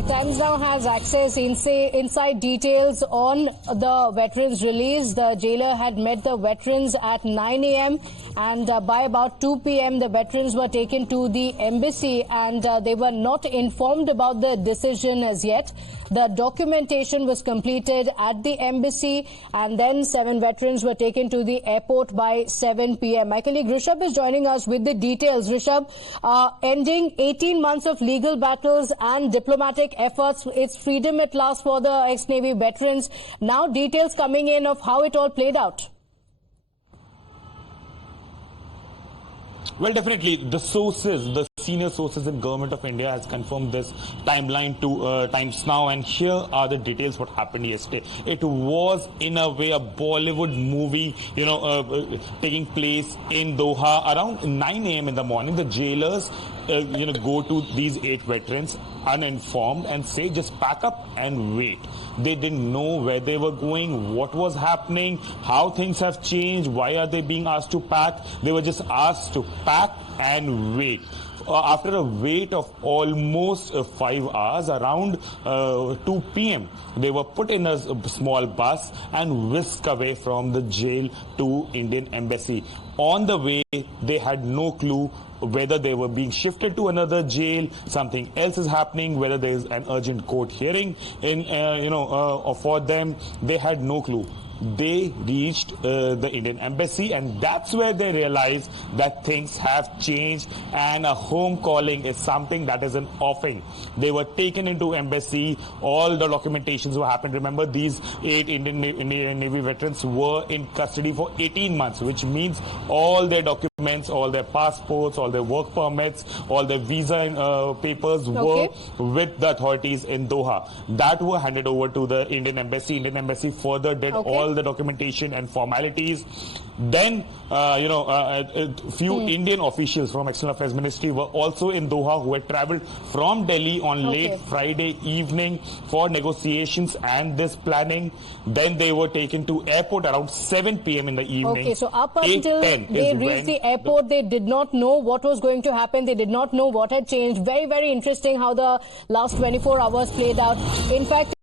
fact, Times Now has access inside details on the veterans release. The jailer had met the veterans at 9 a.m. and by about 2 p.m. the veterans were taken to the embassy and they were not informed about the decision as yet. The documentation was completed at the embassy and then 7 veterans were taken to the airport by 7 p.m. My colleague Rishabh is joining us with the details. Rishabh, ending 18 months of legal battles and diplomatic efforts, it's freedom at last for the ex-Navy veterans. Now details coming in of how it all played out. Well, definitely, the senior sources in Government of India has confirmed this timeline to Times Now, and here are the details what happened yesterday. It was, in a way, a Bollywood movie, taking place in Doha around 9 a.m. in the morning. The jailers, go to these 8 veterans uninformed and say, just pack up and wait. They didn't know where they were going, what was happening, how things have changed, why are they being asked to pack. They were just asked to pack and wait. After a wait of almost 5 hours, around 2 p.m., they were put in a small bus and whisked away from the jail to Indian embassy. On the way, they had no clue whether they were being shifted to another jail, something else is happening, whether there is an urgent court hearing for them. They had no clue. They reached the Indian embassy, and that's where they realized that things have changed and a home calling is something that is an offing. They were taken into embassy. All the documentations were happened. Remember, these 8 Indian Navy veterans were in custody for 18 months, which means all their documents, all their passports, all their work permits, all their visa papers were with the authorities in Doha. That were handed over to the Indian embassy. Indian embassy further did all the documentation and formalities. Then, few Indian officials from External Affairs Ministry were also in Doha, who had travelled from Delhi on late Friday evening for negotiations and this planning. Then they were taken to airport around 7 p.m. in the evening. Okay, so up until they reached the airport, they did not know what was going to happen. They did not know what had changed. Very, very interesting how the last 24 hours played out. In fact,